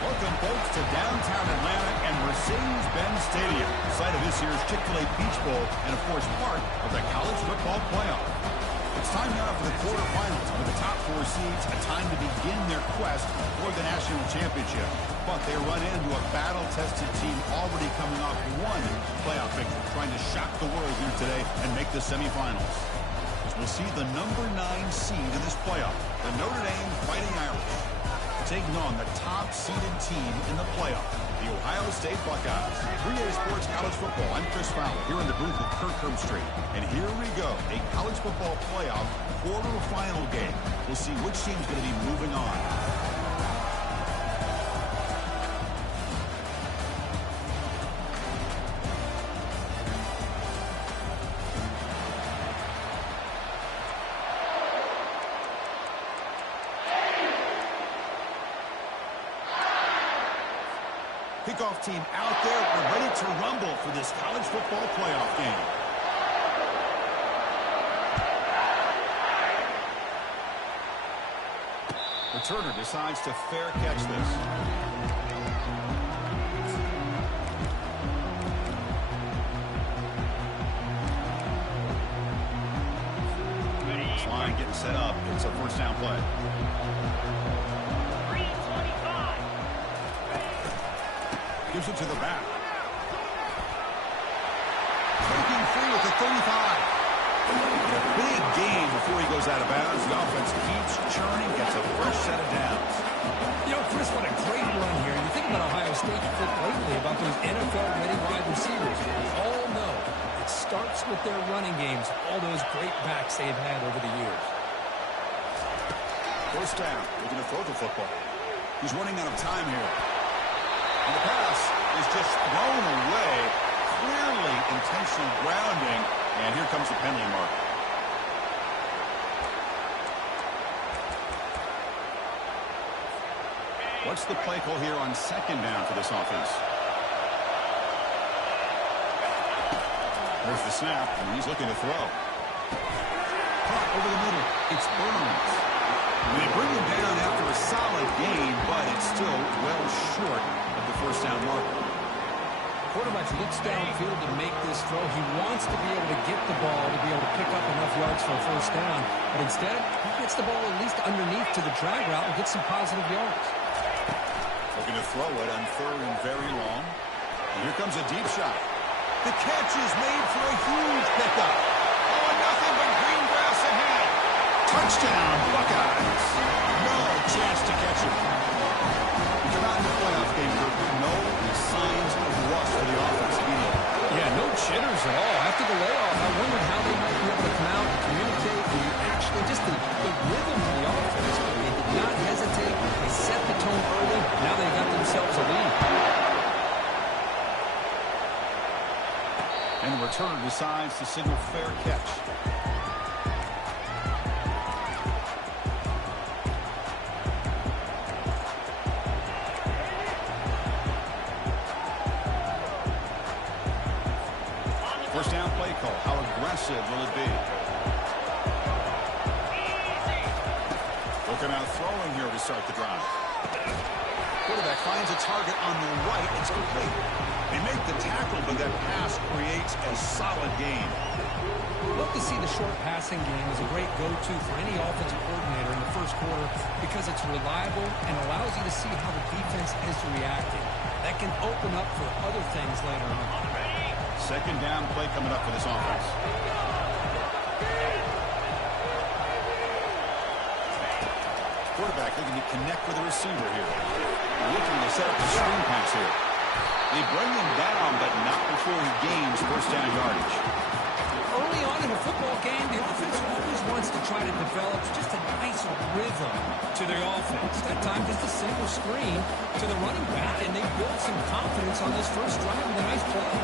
Welcome, folks, to downtown Atlanta and Mercedes-Benz Stadium, site of this year's Chick-fil-A Peach Bowl and, of course, part of the college football playoff. It's time now for the quarterfinals, with the top four seeds a time to begin their quest for the national championship. But they run into a battle-tested team already coming off one playoff victory, trying to shock the world here today and make the semifinals. As we'll see the number 9 seed in this playoff, the Notre Dame Fighting Irish, taking on the top-seeded team in the playoff, the Ohio State Buckeyes. 3A Sports College Football. I'm Chris Fowler here in the booth with Kirk Herbstreit. And here we go, a college football playoff quarterfinal game. We'll see which team's going to be moving on. Kickoff team out there. We're ready to rumble for this college football playoff game. Returner decides to fair catch this. This line getting set up. It's a first down play. Gives it to the back. Breaking free with the 35. A big gain before he goes out of bounds. The offense keeps churning, gets a fresh set of downs. You know, Chris, what a great run here. You think about Ohio State, you think lately about those NFL-ready wide receivers. We all know it starts with their running games, all those great backs they've had over the years. First down. Looking to throw the football. He's running out of time here. And the pass is just thrown away. Clearly intentional grounding. And here comes the penalty mark. What's the play call here on second down for this offense? There's the snap, and he's looking to throw. Caught over the middle. It's Burns. And they bring him down after a solid gain, but it's still well short of the first down marker. Quarterback looks downfield to make this throw. He wants to be able to get the ball to be able to pick up enough yards for a first down. But instead, he gets the ball at least underneath to the drag route and gets some positive yards. Looking to throw it on third and very long. And here comes a deep shot. The catch is made for a huge pickup. Oh, nothing but green grass ahead. Touchdown, Buckeyes. No chance to catch it. We come out in the playoff game group. No signs of rust for the offense immediately. Yeah, no jitters at all. After the layoff, I wondered how they might be able to come out and communicate and actually just the rhythm of the offense. They did not hesitate. They set the tone early. Now they got themselves a lead. And the returner decides to signal fair catch. First down play call. How aggressive will it be? Looking out throwing here to start the drive. Quarterback finds a target on the right. It's complete. They make the tackle, but that pass creates a solid gain. Love to see the short passing game as a great go-to for any offensive coordinator in the first quarter because it's reliable and allows you to see how the defense is reacting. That can open up for other things later on. Second down play coming up for this offense. Quarterback looking to connect with the receiver here. Looking to set up the screen pass here. They bring him down, but not before he gains first down yardage. Early on in a football game, the offense always wants to try to develop just a nice rhythm to their offense. That time, just a simple screen to the running back, and they build some confidence on this first drive with a nice play.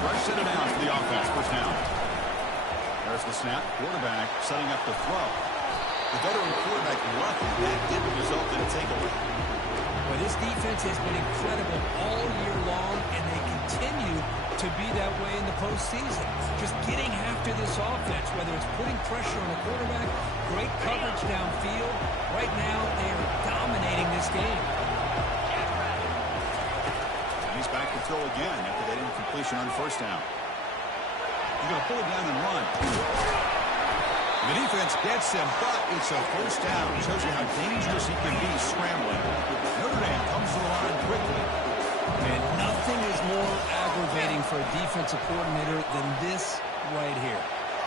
Fresh set it down for the offense. First down. There's the snap. Quarterback setting up the throw. The veteran quarterback lucky that didn't result in a takeaway. Well, this defense has been incredible all year long, and they continue to be that way in the postseason. Just getting after this offense, whether it's putting pressure on the quarterback, great coverage downfield. Right now, they are dominating this game. And he's back to throw again after that incompletion on first down. He's going to pull it down and run. The defense gets him, but it's a first down. It shows you how dangerous he can be scrambling. Notre Dame comes to the line quickly. And nothing is more aggravating for a defensive coordinator than this right here.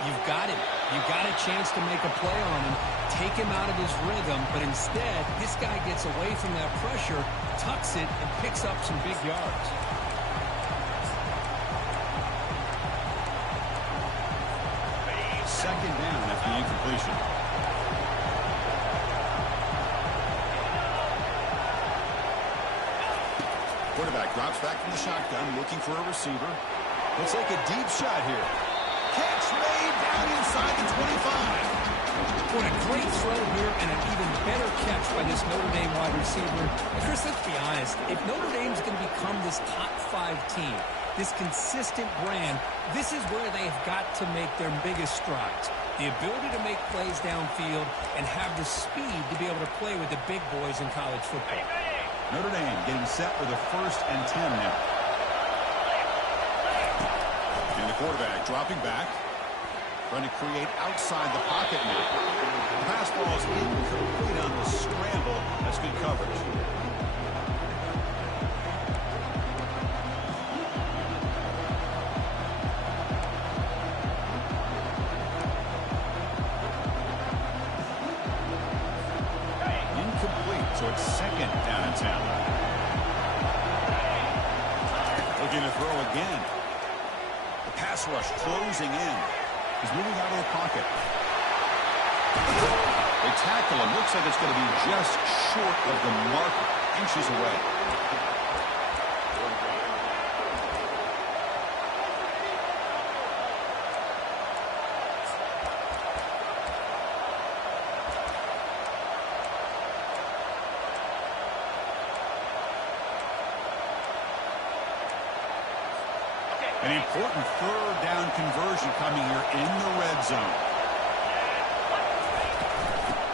You've got him. You've got a chance to make a play on him, take him out of his rhythm, but instead, this guy gets away from that pressure, tucks it, and picks up some big yards. Second down after the incompletion. Quarterback drops back from the shotgun, looking for a receiver. Looks like a deep shot here. Catch made down inside the 25. What a great throw here and an even better catch by this Notre Dame wide receiver. And Chris, let's be honest. If Notre Dame's going to become this top 5 team, this consistent brand, this is where they've got to make their biggest strides. The ability to make plays downfield and have the speed to be able to play with the big boys in college football. Notre Dame getting set for the 1st and 10 now. And the quarterback dropping back. Trying to create outside the pocket now. The pass ball is incomplete on the scramble. That's good coverage. Incomplete, so it's second down and 10. Looking to throw again. The pass rush closing in. He's moving out of the pocket. They tackle him. Looks like it's going to be just short of the marker. Inches away. An important third down conversion coming here in the red zone.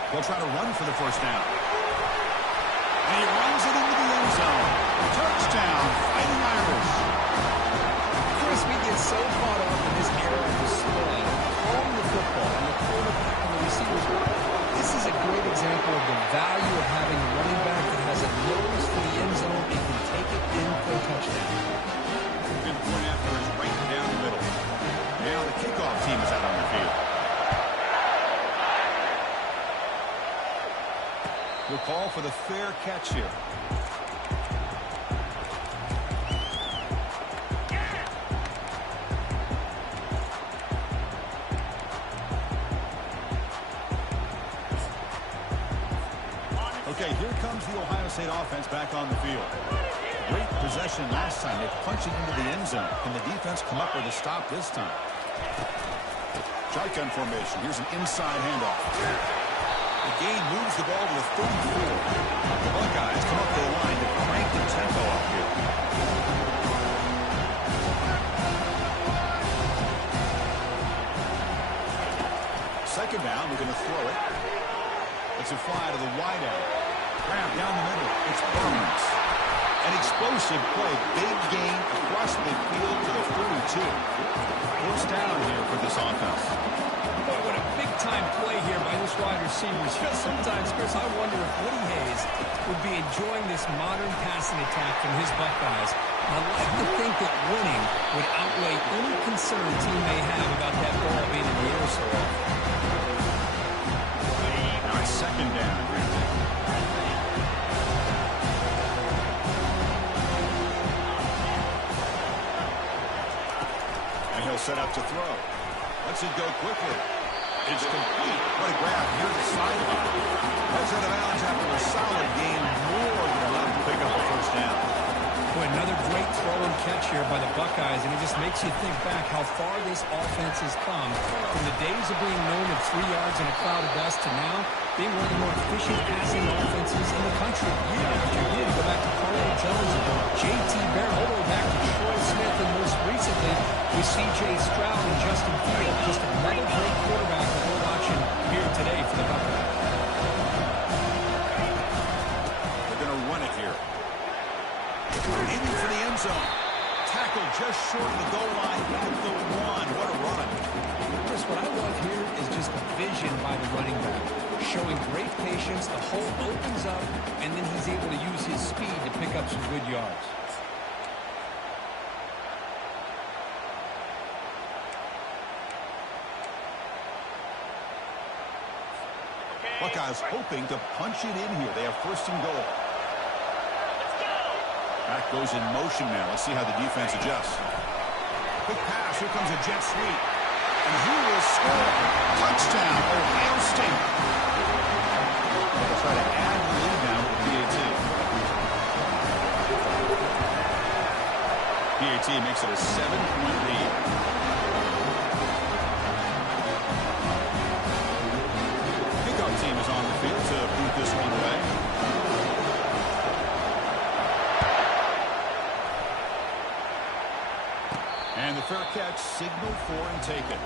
They'll try to run for the first down. And he runs it into the end zone. Touchdown, Fighting Irish. Chris, we get so caught up in this era of display, throwing the football and the quarterback and the receivers. This is a great example of the value of having a running back that has a nose for the end zone and can take it in for a touchdown. Good point after is right down the middle. Now the kickoff team is out on the field. We'll call for the fair catch here. Okay, here comes the Ohio State offense back on the field. Great possession last time. They punched it into the end zone. Can the defense come up with a stop this time? Shotgun formation. Here's an inside handoff. The gain moves the ball to the 34. The Buckeyes come up to the line to crank the tempo up here. Second down, we're going to throw it. It's a fly to the wideout. Grab down the middle. It's Burns. An explosive play. Big gain across midfield to the 42. First down here for this offense. Boy, what a big-time play here by this wide receiver. Sometimes, Chris, I wonder if Woody Hayes would be enjoying this modern passing attack from his Buckeyes. I like to think that winning would outweigh any concern a team may have about that ball being in the air so often. Now it's second down. And he'll set up to throw. Lets it go quickly. It's complete. What a grab near the sideline. Heads out of bounds after a solid game. More than enough to pick up the first down. Boy, another great throw and catch here by the Buckeyes, and it just makes you think back how far this offense has come from the days of being known at 3 yards in a cloud of dust to now being one of the more efficient passing offenses in the country. Year after year, you go back to Carl Jones and J.T. Barrett, all the way back to Troy Smith, and most recently with C.J. Stroud and Justin Fields. Just another great quarterback that we're watching here today for the Buckeyes. They're going to run it here. Aiming for the end zone. Tackle just short of the goal line at the 1. What a run. Chris, what I love here is just the vision by the running back. Showing great patience, the hole opens up, and then he's able to use his speed to pick up some good yards. Buckeyes hoping to punch it in here. They have first and goal. Back goes in motion now. Let's see how the defense adjusts. Quick pass. Here comes a jet sweep. And he will score. Touchdown, Ohio State. They'll try to add the lead now with PAT. PAT makes it a 7-point lead. Kickoff team is on the field to boot this one away. And the fair catch, signal for and take it.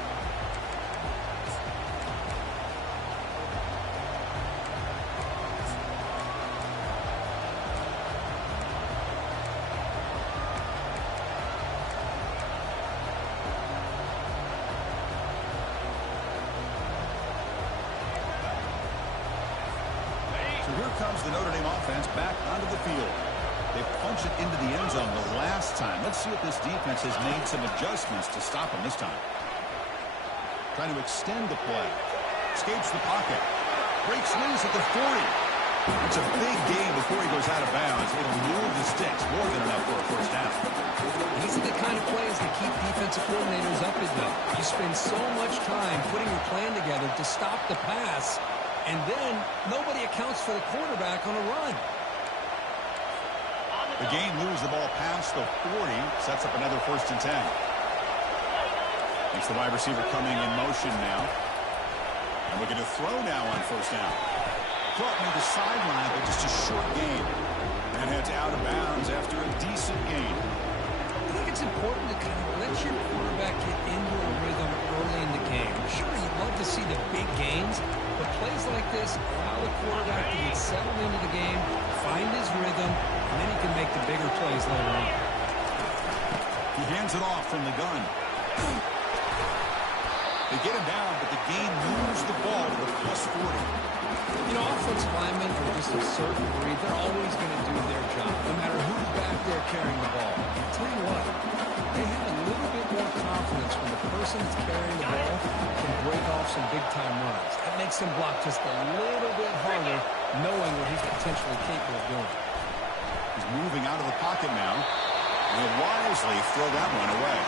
So here comes the Notre Dame offense back onto the field. They punch it into the end zone the last time. Let's see if this defense has made some adjustments to stop him this time. Trying to extend the play. Escapes the pocket. Breaks loose at the 40. It's a big gain before he goes out of bounds. It'll move the sticks. More than enough for a first down. These are the kind of plays that keep defensive coordinators up at night. You spend so much time putting your plan together to stop the pass, And then nobody accounts for the quarterback on a run. The game moves the ball past the 40, sets up another 1st and 10. It's the wide receiver coming in motion now. And we're going to throw now on 1st down. Caught near the sideline, but just a short gain. And heads out of bounds after a decent gain. I think it's important to kind of let your quarterback get into a rhythm early in the game. Sure, you'd love to see the big gains, but plays like this allow the quarterback to get settled into the game, find his rhythm, and then he can make the bigger plays later on. He hands it off from the gun. They get him down, but the gain moves the ball to the +40. You know, offensive linemen are just a certain breed. They're always going to do their job, no matter who's back there carrying the ball. I'll tell you what, they have a little bit more confidence when the person that's carrying the ball can break off some big-time runs. That makes them block just a little bit harder, knowing what he's potentially capable of doing. He's moving out of the pocket now. And he'll wisely throw that one away.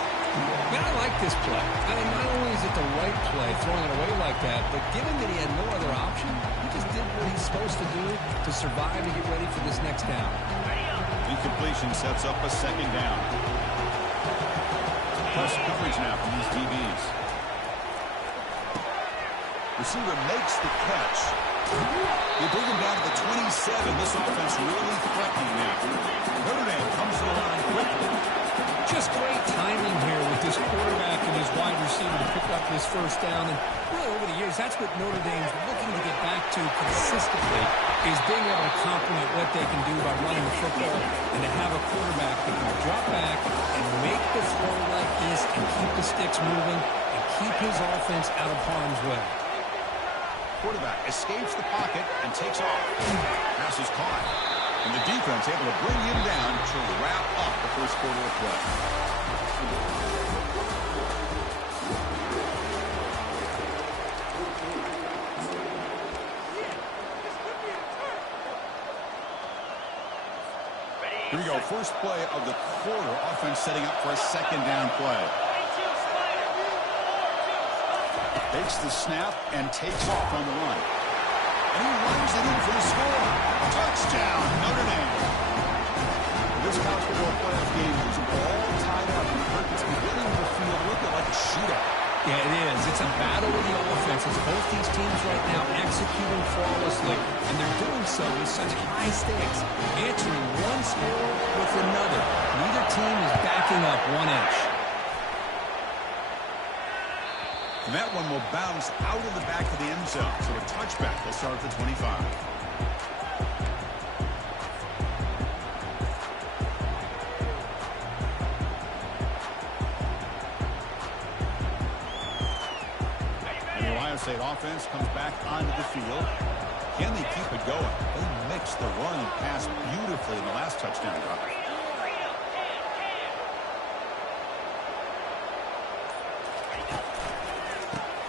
Man, I like this play. I mean, not only is it the right play, throwing it away like that, but given that he had no other option, he just did what he's supposed to do to survive and get ready for this next down. Incompletion sets up a 2nd down. Plus coverage now from these DBs. Receiver makes the catch. They bring him down to the 27. This offense really threatening now. Notre Dame comes to the line quickly. Just great timing here with this quarterback and his wide receiver to pick up this 1st down. And really over the years, that's what Notre Dame's looking to get back to consistently, is being able to complement what they can do by running the football and to have a quarterback that can drop back and make the throw like this and keep the sticks moving and keep his offense out of harm's way. Quarterback escapes the pocket and takes off. Pass is caught. And the defense able to bring him down to wrap up the 1st quarter of play. Here we go. First play of the quarter. Offense setting up for a 2nd down play. Takes the snap and takes off on the run. And he runs it in for the score. Touchdown, Notre Dame. This college football playoff game is all tied up. It's beginning to feel a little bit like a shootout. Yeah, it is. It's a battle with the offenses. Both these teams right now executing flawlessly, and they're doing so with such high stakes, answering one score with another. Neither team is backing up 1 inch. And that one will bounce out of the back of the end zone. So a touchback will start at the 25. And the Ohio State offense comes back onto the field. Can they keep it going? They mixed the run and pass beautifully in the last touchdown drive.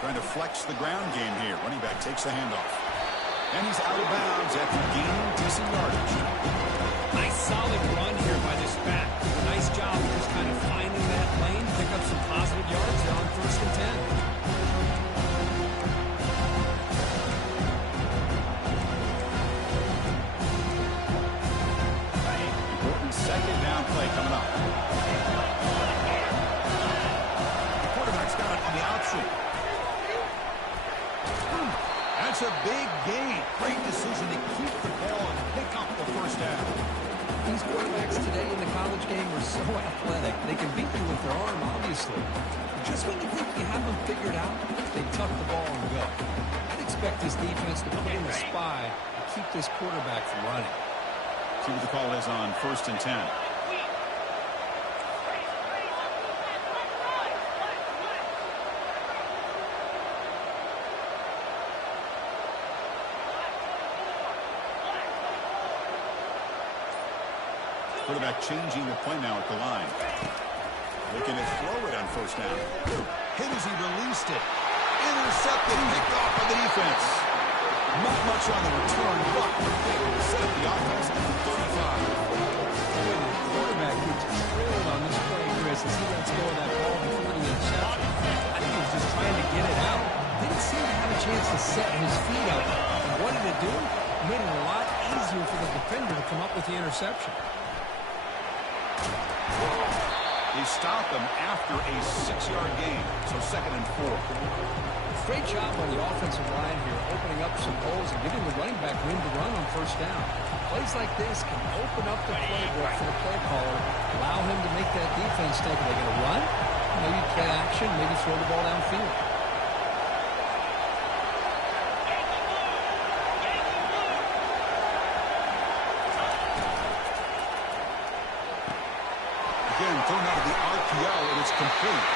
Trying to flex the ground game here. Running back takes the handoff. And he's out of bounds after gaining decent yardage. Nice solid run here by this back. Nice job of just kind of finding that lane, pick up some positive yards there on 1st and 10. Important 2nd down play coming up. The quarterback's got it on the option. That's a big gain. Great decision to keep the ball and pick up the 1st down. These quarterbacks today in the college game are so athletic. They can beat you with their arm, obviously. Just when you think you have them figured out, they tuck the ball and go. I'd expect this defense to put in a spy and keep this quarterback from running. See what the call is on 1st and 10. Quarterback changing the play now at the line. Looking to throw it on 1st down. Hit as he released it. Intercepted, picked off by the defense. Not much on the return, but able to set up the offense at the 35. The quarterback gets trailed on this play, Chris, as he lets go of that ball before the interception. I think he was just trying to get it out. Didn't seem to have a chance to set his feet up. it a lot easier for the defender to come up with the interception. They stop him after a 6-yard gain, so 2nd and 4. Great job on the offensive line here, opening up some holes and giving the running back room to run on 1st down. Plays like this can open up the playbook for the play caller, allow him to make that defense think, are they going to run? Maybe play action, maybe throw the ball downfield. Again, thrown out of the RPO, and it's complete.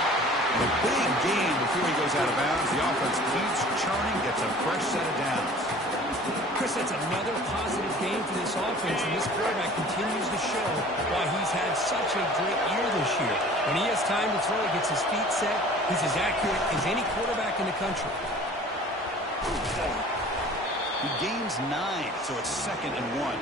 And a big gain before he goes out of bounds. The offense keeps churning, gets a fresh set of downs. Chris, that's another positive game for this offense, and this quarterback continues to show why he's had such a great year this year. When he has time to throw, he gets his feet set. He's as accurate as any quarterback in the country. He gains 9, so it's 2nd and 1.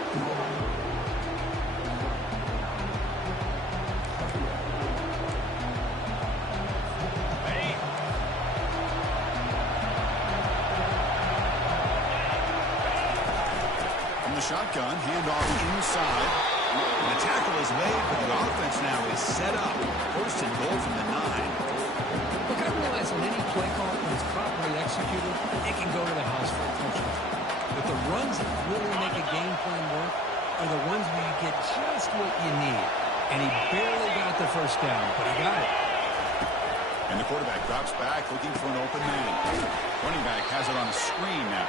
Shotgun, handoff inside. And the tackle is made, but the offense now is set up. 1st and goal from the 9. Look, I realize on any play call, when it's properly executed, it can go to the house for a touchdown. But the runs that really make a game plan work are the ones where you get just what you need. And he barely got the 1st down, but he got it. And the quarterback drops back looking for an open man. Running back has it on a screen now.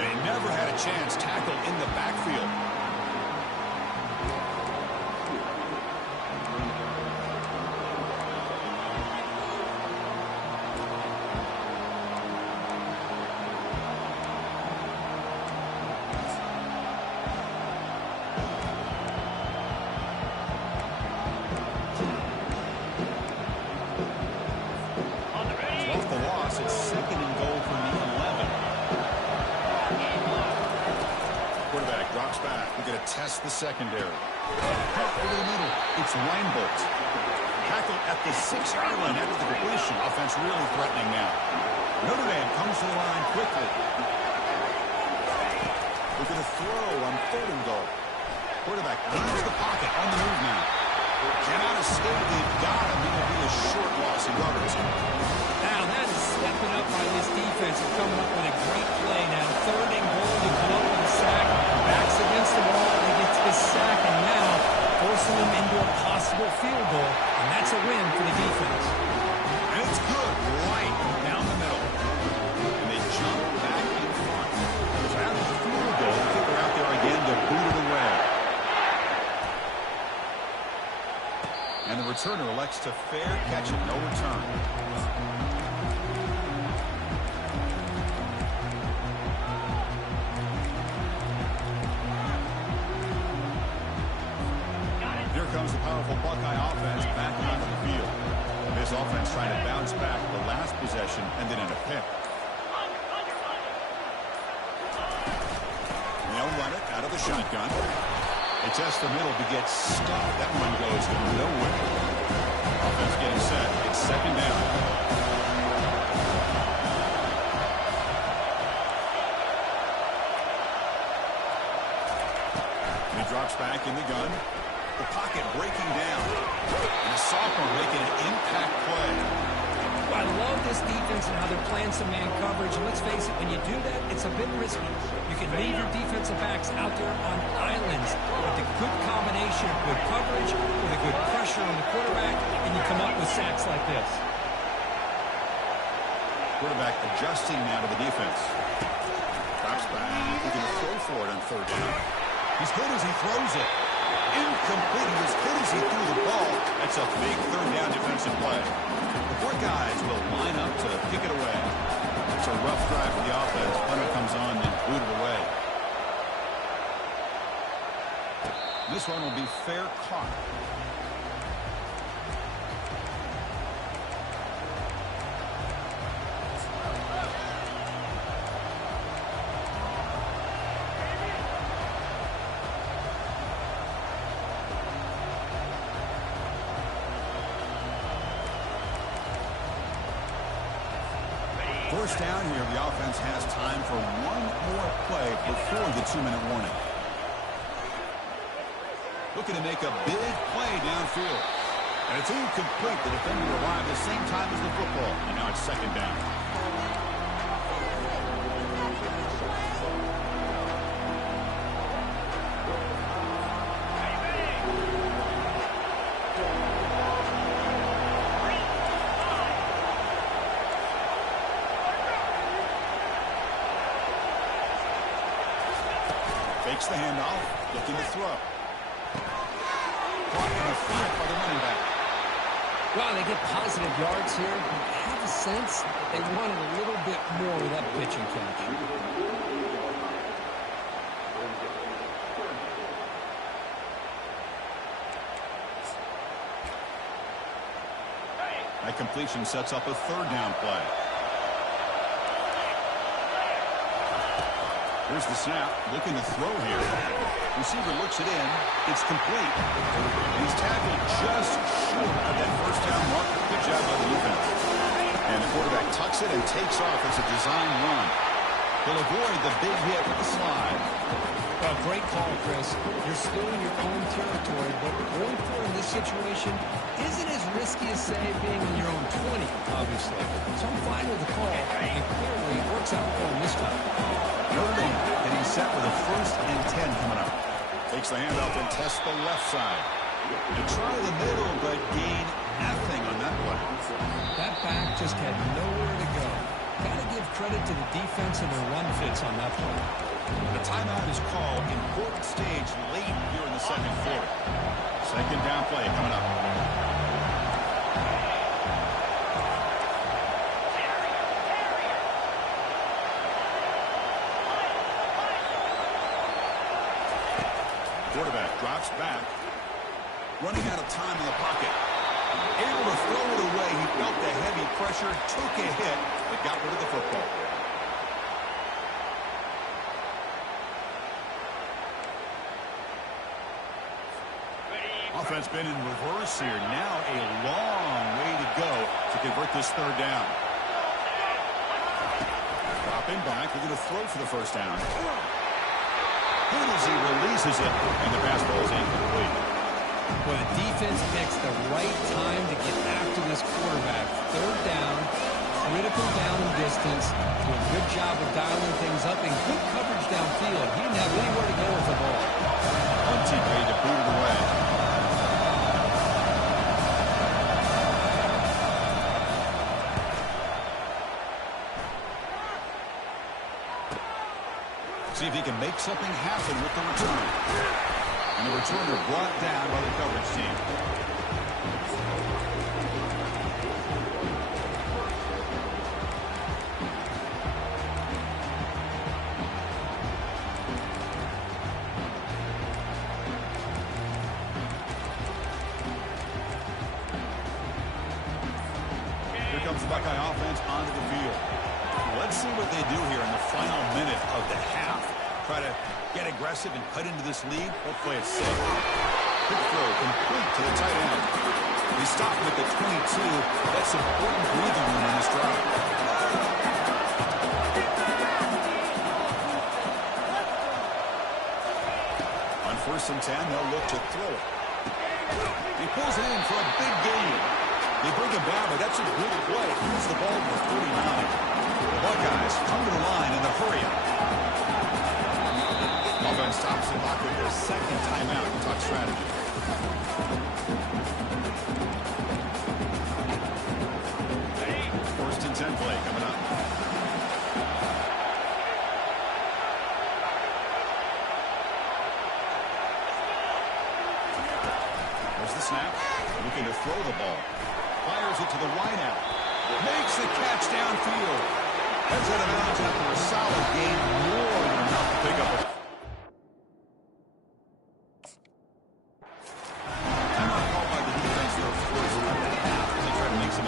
And he never had a chance tackled in the backfield. Test the secondary. Over the middle, it's Reinbolt. Tackle at the 6-yard line after the completion. Offense really threatening now. Notre Dame comes to the line quickly. We're going to throw on 3rd and goal. Quarterback leaves the pocket on the move now. Cannot escape. They've got him. It'll be a short loss in coverage. Now that is stepping up by this defense and coming up with a great play now. 3rd and goal, you come up with a sack. Backs against the wall, he gets his sack, and now forcing them into a possible field goal, and that's a win for the defense. And it's good, right down the middle. And they jump back in front. So after the field goal, the kicker out there again to boot it away. And the returner elects to fair catch it, no return. Comes the powerful Buckeye offense back onto the field. This offense trying to bounce back the last possession and then in a pick. They'll run it out of the shotgun. They test the middle to get stuffed. That one goes nowhere. Offense getting set. It's 2nd down. And he drops back in the gun. The pocket breaking down. And a sophomore making an impact play. Well, I love this defense and how they're playing some man coverage. And let's face it, when you do that, it's a bit risky. You can leave your defensive backs out there on islands with a good combination of good coverage, with a good pressure on the quarterback, and you come up with sacks like this. Quarterback adjusting now to the defense. Drops back. He's going to throw for it on 3rd down. He's good as he throws it. Incomplete. He was good as he threw the ball. That's a big 3rd down defensive play. The Buckeyes will line up to kick it away. It's a rough drive for the offense. Punter comes on and booted away. This one will be fair caught. First down here, the offense has time for one more play before the 2-minute warning. Looking to make a big play downfield. And it's incomplete. The defender arrived at the same time as the football. And now it's second down. Fakes the handoff, looking to throw. Caught in the front by the running back. Well, they get positive yards here. I have a sense they wanted a little bit more with that pitch and catch. That completion sets up a third down play. Here's the snap, looking to throw here. Receiver looks it in. It's complete. He's tackled just short of that first down mark. Good job by the defense. And the quarterback tucks it and takes off. It's a design run. He'll avoid the big hit with the slide. Well, great call, Chris. You're still in your own territory, but going for it in this situation isn't as risky as, say, being in your own 20, obviously. So I'm fine with the call, and clearly it works out for him this time. Notre Dame getting set with a 1st and 10 coming up. Takes the handoff and tests the left side. They try the middle, but gain nothing on that play. That back just had nowhere to go. Got to give credit to the defense and their run fits on that play. The timeout is called. Important stage late here in the second quarter. Second down play coming up. Quarterback drops back. Running out of time in the pocket. Able to throw it away. He felt the heavy pressure, took a hit, but got rid of the football. Offense been in reverse here. Now a long way to go to convert this third down. Dropping back. They're going to throw for the first down. Good as he releases it, and the pass ball is incomplete. Well, the defense picks the right time to get after this quarterback. Third down, critical down and distance. Do a good job of dialing things up and good coverage downfield. He didn't have anywhere to go with the ball. Hunty made to boot it away. See if he can make something happen with the return. And the returner brought down by the coverage team. Here comes the Buckeye offense onto the field. Let's see what they do here in the final minute of the half. Try to get aggressive and cut into this lead. Hopefully it's safe. Quick throw complete to the tight end. He stopped him at the 22. That's important breathing room on this drive. On 1st and 10, they'll look to throw it. He pulls it in for a big gain. They bring him down, but that's a good play. Here's the ball for 49. The Buckeyes come to the line in a hurry up. Offense stops the clock with their second timeout in touch strategy. 1st and 10 play coming up. There's the snap. Looking to throw the ball. Fires it to the wideout. Makes the catch downfield. Heads out of bounds after a solid gain. More than enough to pick up a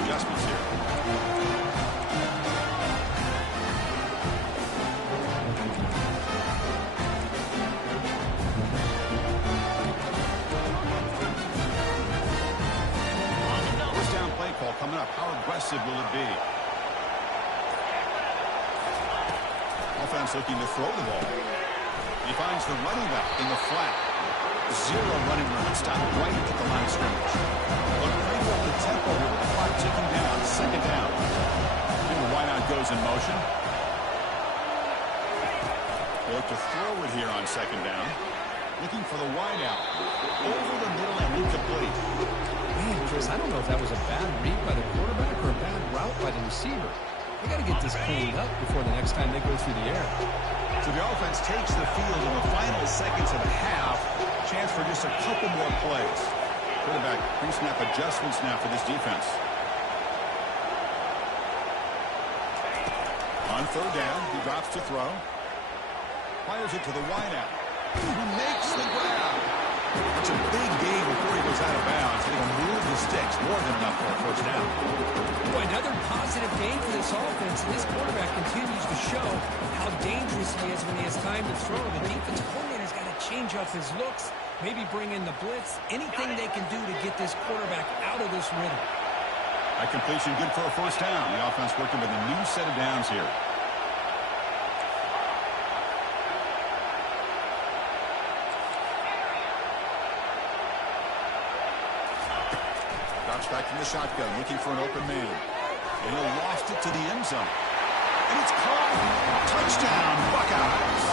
adjustments here. First down play call coming up. How aggressive will it be? offense looking to throw the ball. He finds the running back in the flat. Zero running room. Stopped right at the line of scrimmage. Look, crank up the tempo here with the clock ticking down. Second down. And the wideout goes in motion. They look to throw it here on second down. Looking for the wideout. Over the middle and incomplete. Man, Chris, I don't know if that was a bad read by the quarterback or a bad route by the receiver. They got to get this cleaned up before the next time they go through the air. So the offense takes the field in the final seconds of the half. Chance for just a couple more plays. Quarterback pre-snap adjustments now for this defense. On third down, he drops to throw. Fires it to the wideout. Who makes the grab? It's a big gain before he goes out of bounds. It'll move the sticks. More than enough for a first down. Boy, another positive gain for this offense. This quarterback continues to show how dangerous he is when he has time to throw. The defensive coordinator's got to change up his looks, maybe bring in the blitz, anything they can do to get this quarterback out of this rhythm. A completion good for a first down. The offense working with a new set of downs here. Back from the shotgun, looking for an open man. And he lost it to the end zone. And it's caught. Touchdown, Buckeyes.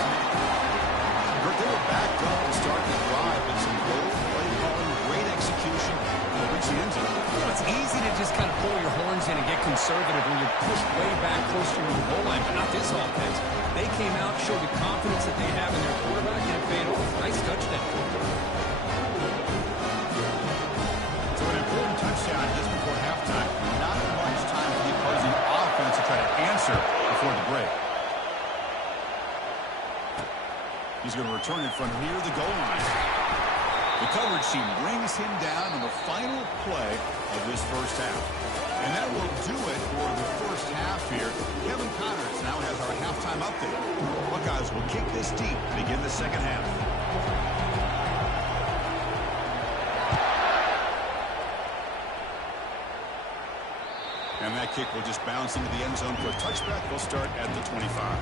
They were backed up to start the drive, and some goal play calling, great execution. They'll reach the end zone. You know, it's easy to just kind of pull your horns in and get conservative when you're pushed way back close to your goal line, but not this offense. They came out, showed the confidence that they have in their quarterback, and it paid off. Nice touchdown. Important touchdown just before halftime. Not much time for the opposing offense to try to answer before the break. He's going to return it from near the goal line. The coverage team brings him down on the final play of this first half. And that will do it for the first half here. Kevin Connors now has our halftime update. Buckeyes will kick this deep to begin the second half. And that kick will just bounce into the end zone for a touchback. They'll start at the 25.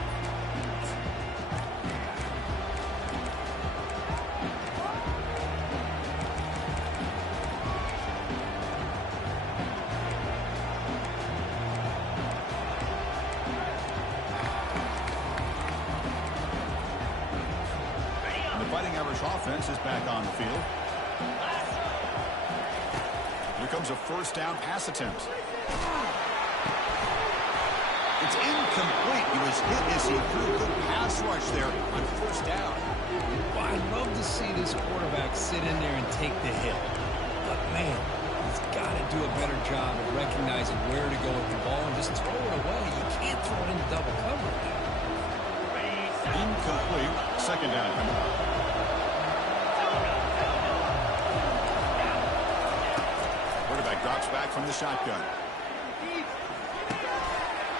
And the Fighting Irish offense is back on the field. Here comes a first down pass attempt. It's incomplete. He was hit as he threw a good pass rush there on first down. Well, I'd love to see this quarterback sit in there and take the hit. But, man, he's got to do a better job of recognizing where to go with the ball and just throw it away. You can't throw it into double coverage. Incomplete. Second down coming up. Quarterback drops back from the shotgun.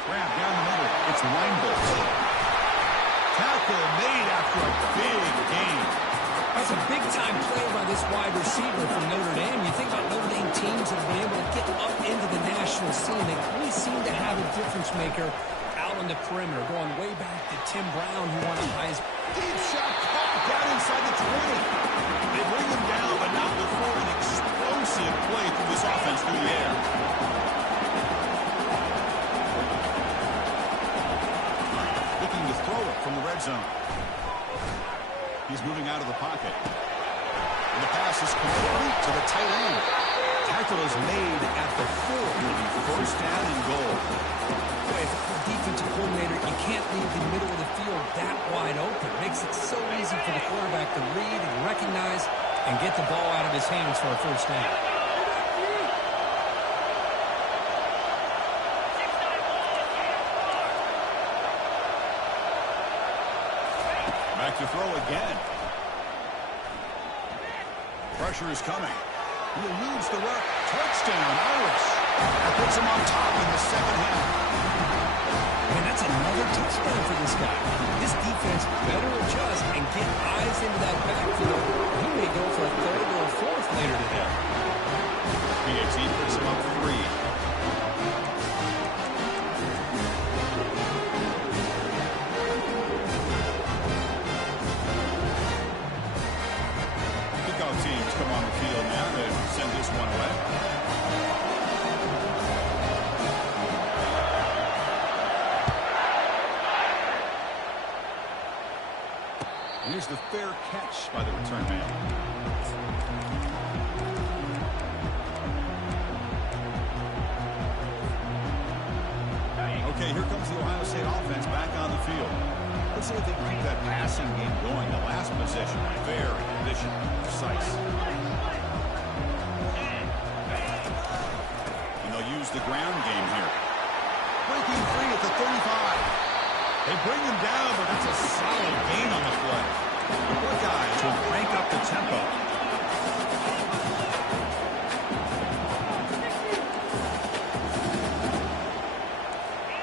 Grab down the middle. It's Weinberg. Tackle made after a big gain. That's a big-time play by this wide receiver from Notre Dame. You think about Notre Dame teams that have been able to get up into the national scene. They really seem to have a difference maker out on the perimeter, going way back to Tim Brown, who won the Heisman. Deep shot caught down inside the 20. They bring him down, but not before an explosive play through this offense through the air. Throw it from the red zone. He's moving out of the pocket. And the pass is complete to the tight end. Tackle is made at the 4. First down and goal. Boy, if you're a defensive coordinator, you can't leave the middle of the field that wide open. It makes it so easy for the quarterback to read and recognize and get the ball out of his hands for a first down. Back to throw again. Pressure is coming. He eludes the rep. Touchdown, Irish. That puts him on top in the second half. Man, that's another touchdown for this guy. This defense better adjust and get eyes into that backfield. He may go for a third or a fourth later today. PAT puts him up 3. one away. Here's the fair catch by the return man. Okay, here comes the Ohio State offense back on the field. Let's see if they can keep that passing game going. The last possession, very efficient, precise. And they'll use the ground game here. Breaking free at the 35. They bring him down, but that's a solid gain on the play. Buckeyes will crank up the tempo.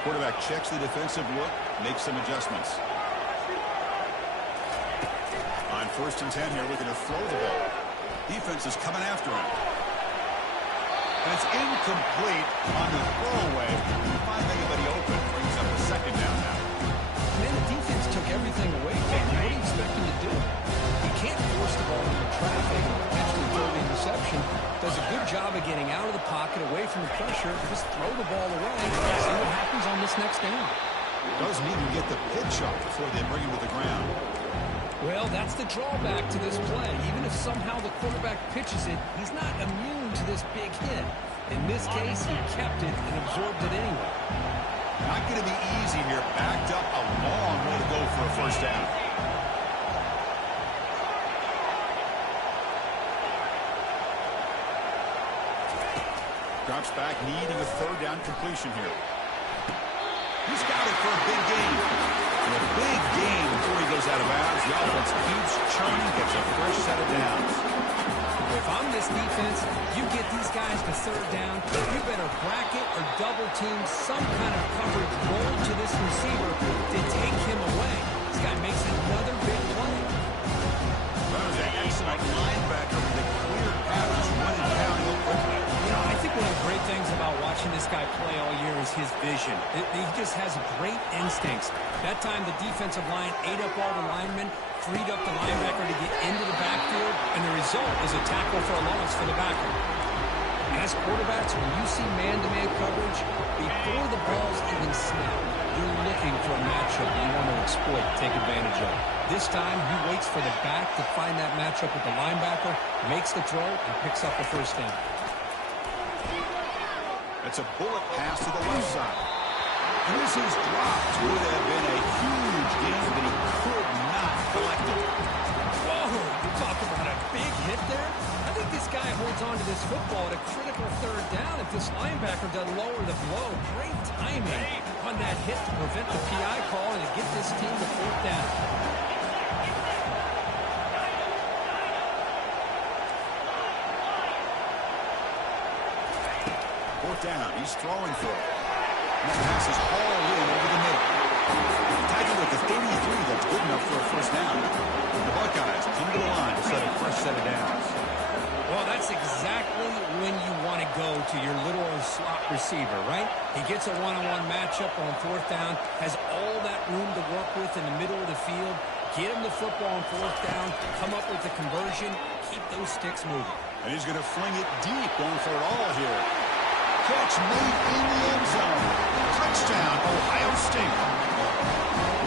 Quarterback checks the defensive look, makes some adjustments. On 1st and 10 here, looking to throw the ball. Defense is coming after him. And it's incomplete on the throwaway. Can't find anybody open. Brings up the 2nd down now. Man, the defense took everything away from him. What do you expect him to do? He can't force the ball into traffic and potentially throw the interception. Does a good job of getting out of the pocket, away from the pressure. Just throw the ball away. See what happens on this next down. Doesn't even get the pitch up before they bring him to the ground. Well, that's the drawback to this play. Even if somehow the quarterback pitches it, he's not immune to this big hit. In this case, he kept it and absorbed it anyway. Not going to be easy here. Backed up a long way to go for a 1st down. Drops back, needing a 3rd down completion here. He's got it for a big gain. And a big gain before he goes out of bounds. The offense keeps churning, gets a fresh set of downs. If I'm this defense, you get these guys to 3rd down, you better bracket or double team some kind of coverage roll to this receiver to take him away. This guy makes another big play. That was an excellent linebacker with a clear path, just running downhill quickly. You know, I think one of the great things about watching this guy play all year is his vision. He just has great instincts. That time, the defensive line ate up all the linemen, freed up the linebacker to get into the backfield, and the result is a tackle for a loss for the backer. As quarterbacks, when you see man-to-man coverage, before the ball's even snapped, you're looking for a matchup you want to exploit, take advantage of. This time, he waits for the back to find that matchup with the linebacker, makes the throw, and picks up the 1st down. It's a bullet pass to the left side. And this is dropped. Would have been a huge gain, but he could not collect it. Whoa, you talk about a big hit there. I think this guy holds on to this football at a critical 3rd down if this linebacker doesn't lower the blow. Great timing on that hit to prevent the PI call and to get this team to 4th down. Down. He's throwing for it. And that pass is hauled in over the middle. Tackled at the 33. That's good enough for a 1st down. The Buckeyes come to the line to set a fresh set of downs. Well, that's exactly when you want to go to your little slot receiver, right? He gets a one-on-one matchup on 4th down, has all that room to work with in the middle of the field. Get him the football on 4th down, come up with the conversion, keep those sticks moving. And he's going to fling it deep, going for it all here. Catch made in the end zone. Touchdown, Ohio State.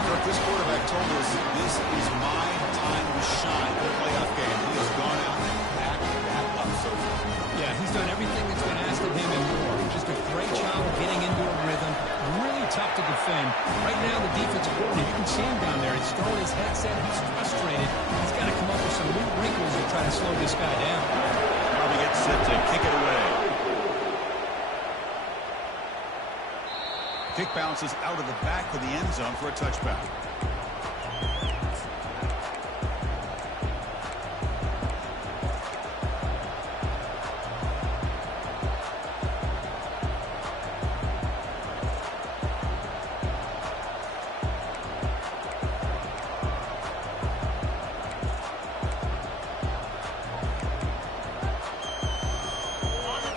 Kirk, this quarterback told us this is my time to shine in the playoff game. He has gone out and backed that up so far. Yeah, he's done everything that's been asked of him and more. Just a great job of getting into a rhythm. Really tough to defend. Right now, the defensive coordinator, you can see him down there. He's throwing his headset. He's frustrated. He's got to come up with some new wrinkles to try to slow this guy down. Now he gets set to kick it away. Kick bounces out of the back of the end zone for a touchback.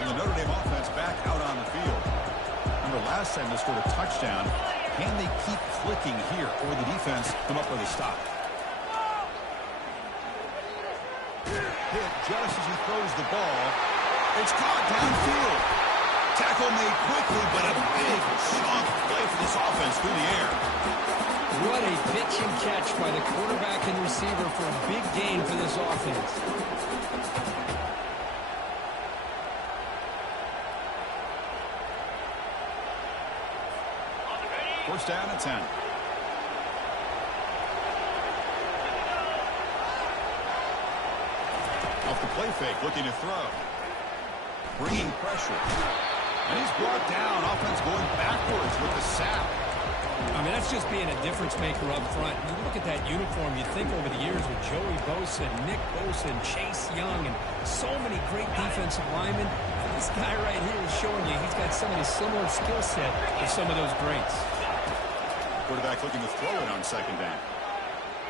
And the Notre Dame offense back out on the field. Last time they scored a touchdown. Can they keep clicking here, or the defense come up with a stop? Hit just as he throws the ball. It's caught downfield. Tackle made quickly, but a big chunk play for this offense through the air. What a pitch and catch by the quarterback and receiver for a big gain for this offense. First down and 10. Off the play fake, looking to throw. Bringing pressure. And he's brought down. Offense going backwards with the sack. I mean, that's just being a difference maker up front. You look at that uniform, you think over the years with Joey Bosa, Nick Bosa, and Chase Young, and so many great defensive linemen. This guy right here is showing you he's got some of the similar skill set to some of those greats. Quarterback looking to throw it on second down.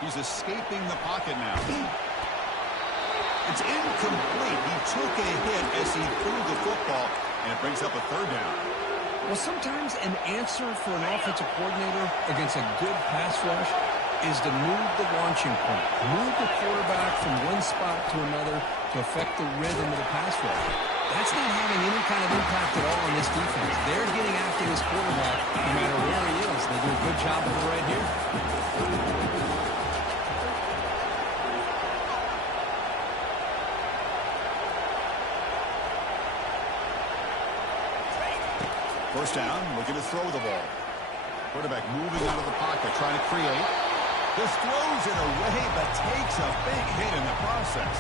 He's escaping the pocket now. It's incomplete. He took a hit as he threw the football, and it brings up a third down. Well, sometimes an answer for an offensive coordinator against a good pass rush is to move the launching point, move the quarterback from one spot to another to affect the rhythm of the pass rush. That's not having any kind of impact at all on this defense. They're getting after this quarterback no matter where he is. They do a good job of it right here. First down, looking to throw the ball. Quarterback moving out of the pocket, trying to create. This throws it away, but takes a big hit in the process.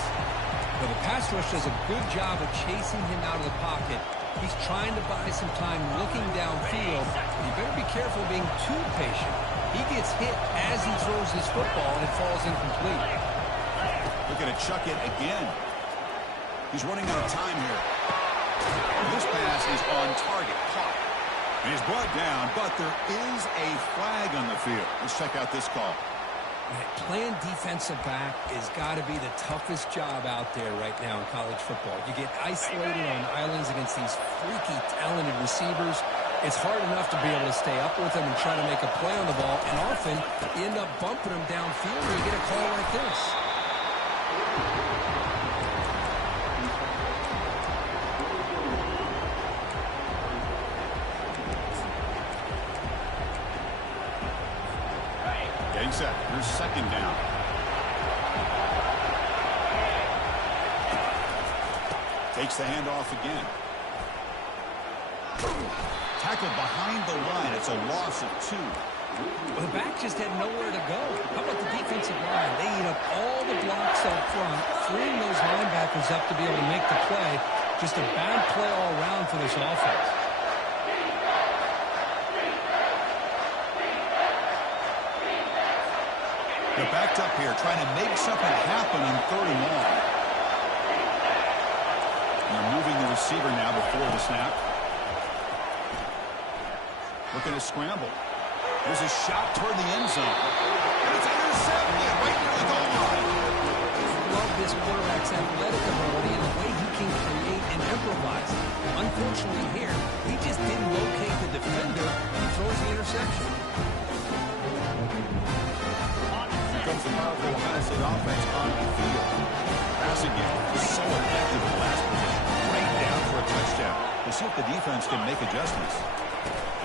Well, the pass rush does a good job of chasing him out of the pocket. He's trying to buy some time looking downfield. You better be careful being too patient. He gets hit as he throws his football, and it falls incomplete. Looking to chuck it again. He's running out of time here. This pass is on target. Caught. And he's brought down, but there is a flag on the field. Let's check out this call. Playing defensive back has got to be the toughest job out there right now in college football. You get isolated on islands against these freaky, talented receivers. It's hard enough to be able to stay up with them and try to make a play on the ball, and often you end up bumping them downfield and you get a call like this. Set. Here's second down. Takes the handoff again. Tackled behind the line. It's a loss of 2. Well, the back just had nowhere to go. How about the defensive line? They eat up all the blocks up front, freeing those linebackers up to be able to make the play. Just a bad play all around for this offense. They're backed up here, trying to make something happen on 3rd and long. And they're moving the receiver now before the snap. Looking to scramble. There's a shot toward the end zone. And it's intercepted right near the goal line. Love this quarterback's athletic ability and the way he can create and improvise. Unfortunately here, he just didn't locate the defender and throws the interception. Comes the powerful Ohio State offense on the field. Passing game is so effective in the last position. Right down for a touchdown. We'll see if the defense can make adjustments.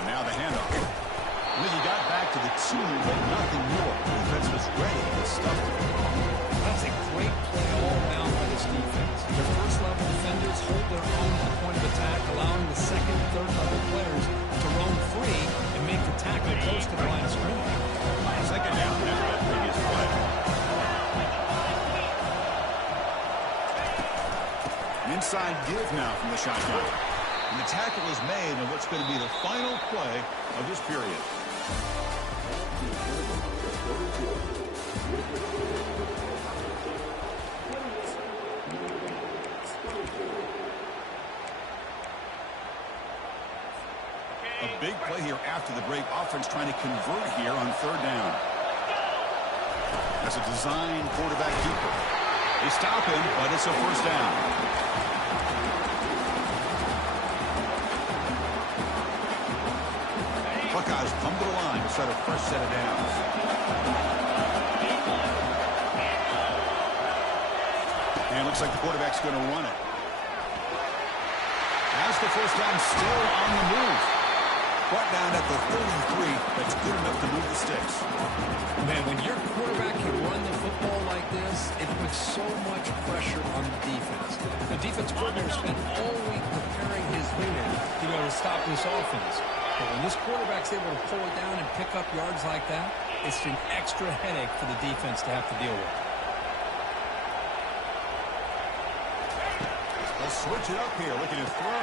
And now the handoff. Well, he got back to the 2, but nothing more. The defense was ready to stuff it. That's a great play all around by this defense. Their first-level defenders hold their own at the point of attack, allowing the second and third-level players to roam free and make the tackle close to the line of scrimmage. Second down after that previous play. An inside give now from the shotgun. And the tackle is made on what's going to be the final play of this period. A big play here after the break. Offense trying to convert here on 3rd down. That's a design quarterback keeper. They stop him, but it's a first down. Buckeyes come to the line to set a fresh set of downs. And it looks like the quarterback's going to run it. the first down, still on the move. Brought down at the 33. That's good enough to move the sticks. Man, when your quarterback can run the football like this, it puts so much pressure on the defense. The defense coordinator spent all week preparing his unit to be able to stop this offense. But when this quarterback's able to pull it down and pick up yards like that, it's an extra headache for the defense to have to deal with. They'll switch it up here, looking to throw.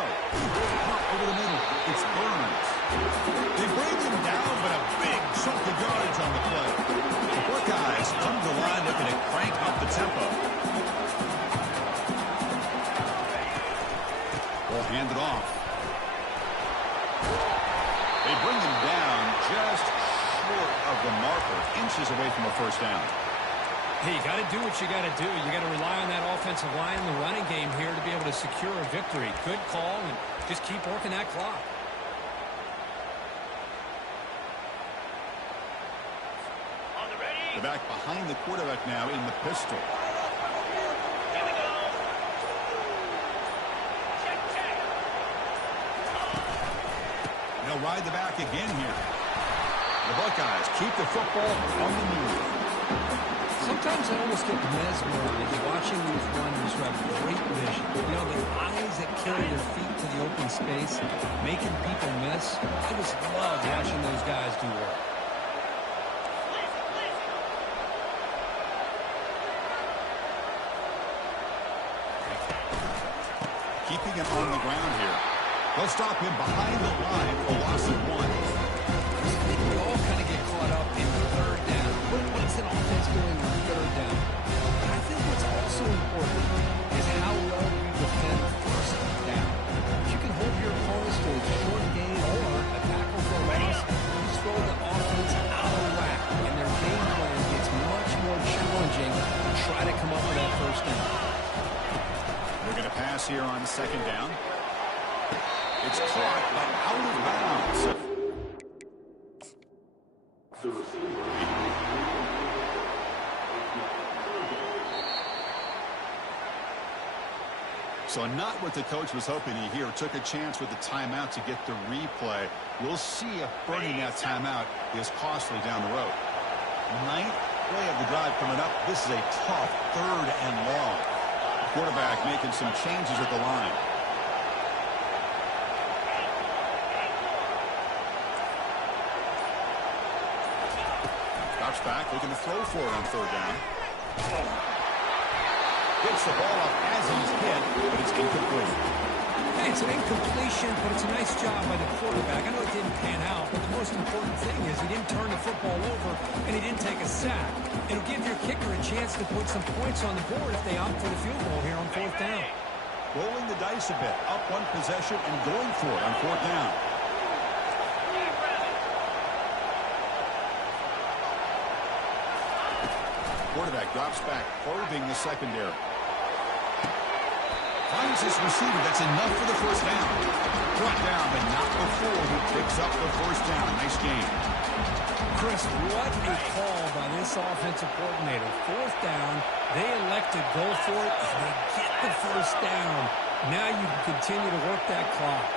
Over the middle, it's Burns. They bring him down, but a big chunk of yardage on the play. The Buckeyes come to the line looking to crank up the tempo. They'll hand it off. They bring him down just short of the marker, inches away from a first down. Hey, you got to do what you got to do. You got to rely on that offensive line in the running game here to be able to secure a victory. Good call, and just keep working that clock. The back behind the quarterback now in the pistol. Here we go. Check, check. They'll ride the back again here. The Buckeyes keep the football on the move. Sometimes I almost get mesmerized watching these runners who have great vision. You know, the eyes that carry their feet to the open space, making people miss. I just love watching those guys do work. Keeping him on the ground here. They'll stop him behind the line for a loss of 1. I think we all kind of get caught up in third down. What's an offense doing on third down? But I think what's also important is how well you defend first down. If you can hold your opponents to a short gain or a tackle for a loss, you throw the offense out of whack, and their game plan gets much more challenging to try to come up with that first down. They're going to pass here on second down. It's caught, but out of bounds. So not what the coach was hoping to hear. Took a chance with the timeout to get the replay. We'll see if burning that timeout is costly down the road. 9th play of the drive coming up. This is a tough 3rd and long. Quarterback making some changes at the line. Drops back, looking to throw for it on 3rd down. Gets the ball up as he's hit, but it's incomplete. Hey, it's an incompletion, but it's a nice job by the quarterback. I know it didn't pan out, but the most important thing is he didn't turn the football over, and he didn't take a sack. It'll give your kicker a chance to put some points on the board if they opt for the field goal here on 4th down. Rolling the dice a bit, up 1 possession and going for it on 4th down. Quarterback drops back, probing the secondary. Finds his receiver. That's enough for the first down. Brought down, but not before he picks up the first down. Nice game. Chris, what a call by this offensive coordinator. 4th down, they elect to go for it, and they get the first down. Now you can continue to work that clock.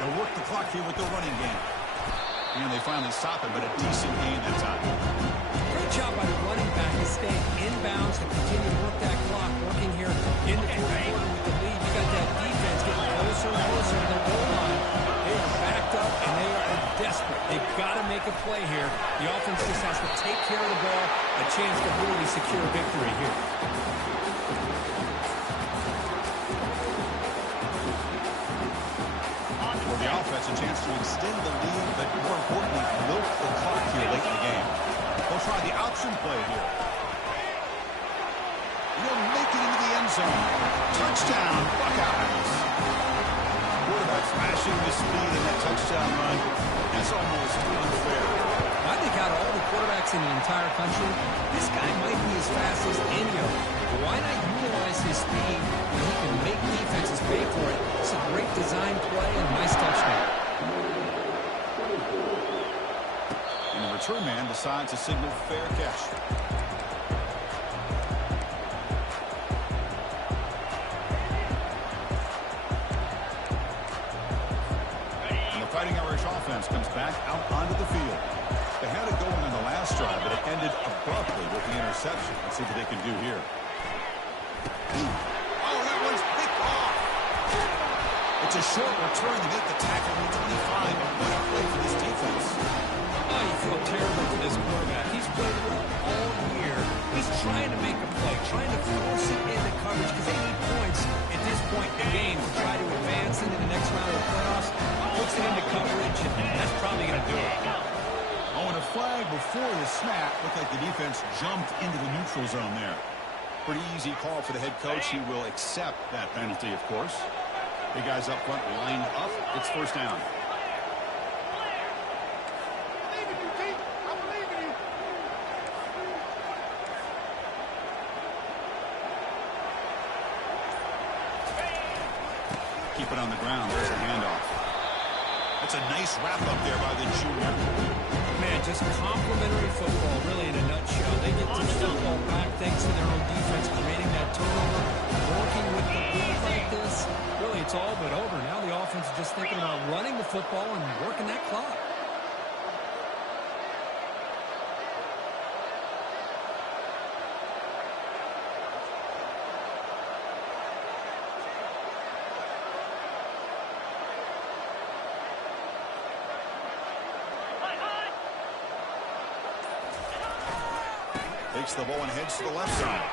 They'll work the clock here with the running game. And they finally stop it, but a decent gain that time. Great job by the running back to stay inbounds to continue to work that clock. Working here in the 4th quarter with the lead. You got that defense getting closer and closer to the goal line. They are backed up, and they are desperate. They've got to make a play here. The offense just has to take care of the ball. A chance to really secure a victory here. For the offense, a chance to extend the lead, but more importantly, milk the clock here late in the game. They'll try the option play here. They'll make it into the end zone. Touchdown, Buckeyes. Quarterback flashing the speed in that touchdown run. That's almost unfair. I think out of all the quarterbacks in the entire country, this guy might be as fast as any of them. Why not utilize his speed when he can make defenses pay for it? It's a great design play and a nice touchdown. And the return man decides to signal fair catch. offense comes back out onto the field. They had it going on the last drive, but it ended abruptly with the interception. Let's see what they can do here. Oh, that one's picked off. It's a short return to make the tackle at 25. What a play for this defense. Oh, you feel terrible for this quarterback. He's played well all year. He's trying to make a play, trying to force it into coverage because they need points at this point in the game to try to advance into the next round of the playoffs. Puts it into coverage, and that's probably going to do it. Oh, and a flag before the snap. Looked like the defense jumped into the neutral zone there. Pretty easy call for the head coach. He will accept that penalty, of course. Big guys up front lined up. It's first down. Keep it on the ground. There's a handoff. That's a nice wrap up there by the junior. Man, just complimentary football, really, in a nutshell. They get to the football back thanks to their own defense, creating that turnover, working with the lead like this. Really, it's all but over. Now the offense is just thinking about running the football and working that clock. Takes the ball and heads to the left side.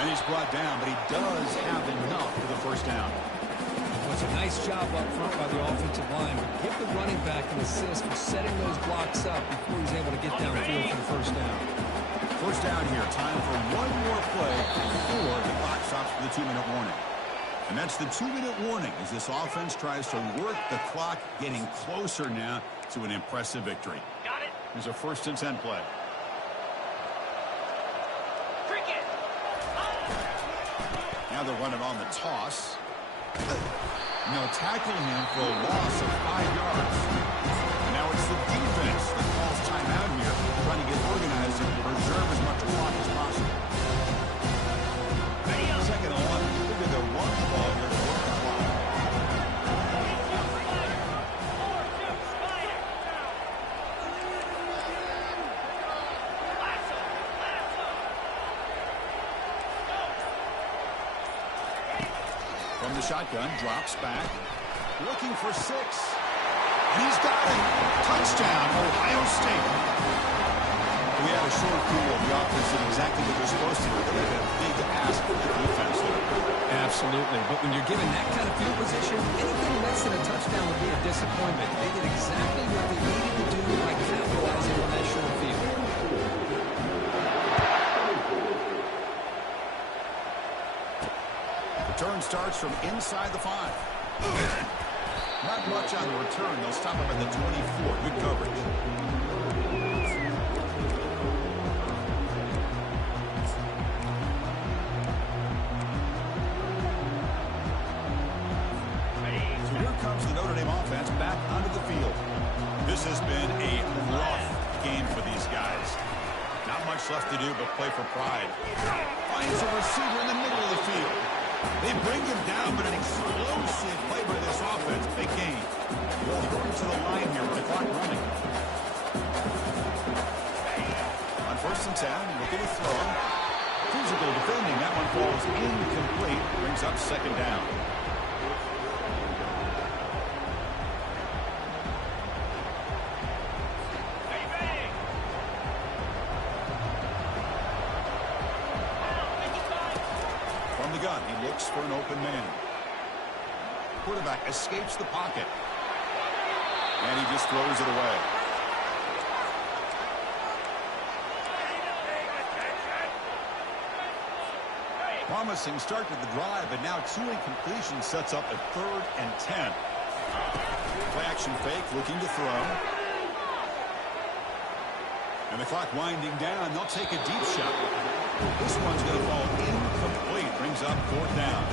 And he's brought down, but he does have enough for the first down. Well, it's a nice job up front by the offensive line, but give the running back an assist for setting those blocks up before he's able to get downfield for the first down. First down here. Time for one more play before the clock stops for the 2-minute warning. And that's the 2-minute warning as this offense tries to work the clock, getting closer now to an impressive victory. Got it. Here's a 1st and 10 play. Cricket. Now they're running on the toss. And they'll tackle him for a loss of 5 yards. And now it's the defense that calls timeout here, trying to get organized and preserve as much clock as possible. Second and 1. Look at the run ball here to work the clock. From the shotgun, drops back, looking for 6. And he's got it. Touchdown, Ohio State. We had a short field. The offense did exactly what they're supposed to do. They had a big ask for the defense there. Absolutely. But when you're given that kind of field position, anything less than a touchdown would be a disappointment. They did exactly what they needed to do by capitalizing on that short field. Return starts from inside the 5. Not much on the return. They'll stop him at the 24. Good coverage. So here comes the Notre Dame offense back onto the field. This has been a rough game for these guys. Not much left to do but play for pride. Finds a receiver in the middle of the field. They bring him down, but an explosive play by this offense. Big gain. Well, going to the line here with the clock running. On 1st and 10, looking to throw. Physical defending. That one falls incomplete. Brings up 2nd down. He looks for an open man. Quarterback escapes the pocket. And he just throws it away. Promising start to the drive, but now 2 incompletions sets up a 3rd and 10. Play action fake, looking to throw. And the clock winding down. They'll take a deep shot. This one's going to fall incomplete. Brings up 4th down.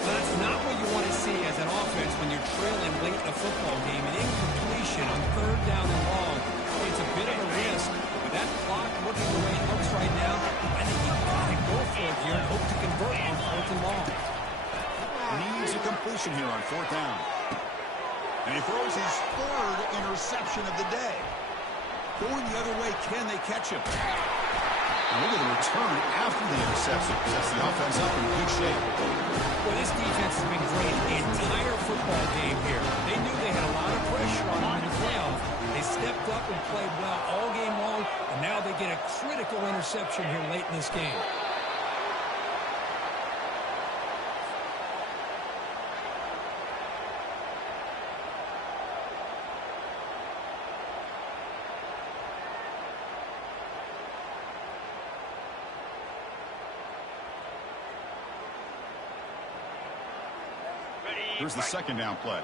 So that's not what you want to see as an offense when you're trailing late in a football game. An incompletion on 3rd down and long. It's a bit of a risk. With that clock looking the way it looks right now, I think you've got to go for it here and hope to convert on 4th and long. Needs a completion here on 4th down. And he throws his third interception of the day. Going the other way, can they catch him? And look at the return after the interception. Sets the offense up in good shape. Well, this defense has been great the entire football game here. They knew they had a lot of pressure on them in the playoff. They stepped up and played well all game long, and now they get a critical interception here late in this game. Here's the second down play.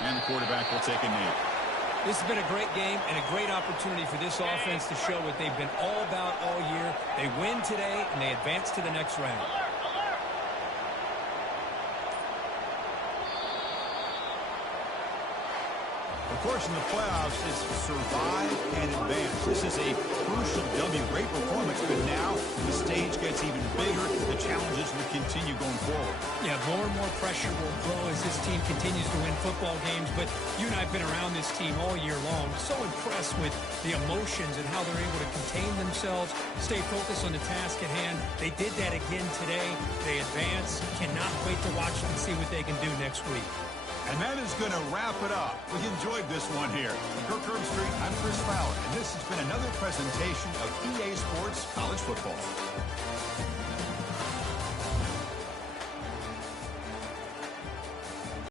And the quarterback will take a knee. This has been a great game and a great opportunity for this offense to show what they've been all about all year. They win today, and they advance to the next round. Of course, in the playoffs, it's survive and advance. This is a crucial W. Great performance, but now the stage gets even bigger. The challenges will continue going forward. Yeah, more and more pressure will grow as this team continues to win football games. But you and I have been around this team all year long. So impressed with the emotions and how they're able to contain themselves, stay focused on the task at hand. They did that again today. They advance. Cannot wait to watch them and see what they can do next week. And that is going to wrap it up. We enjoyed this one here. From Kirk Street, I'm Chris Fowler, and this has been another presentation of EA Sports College Football.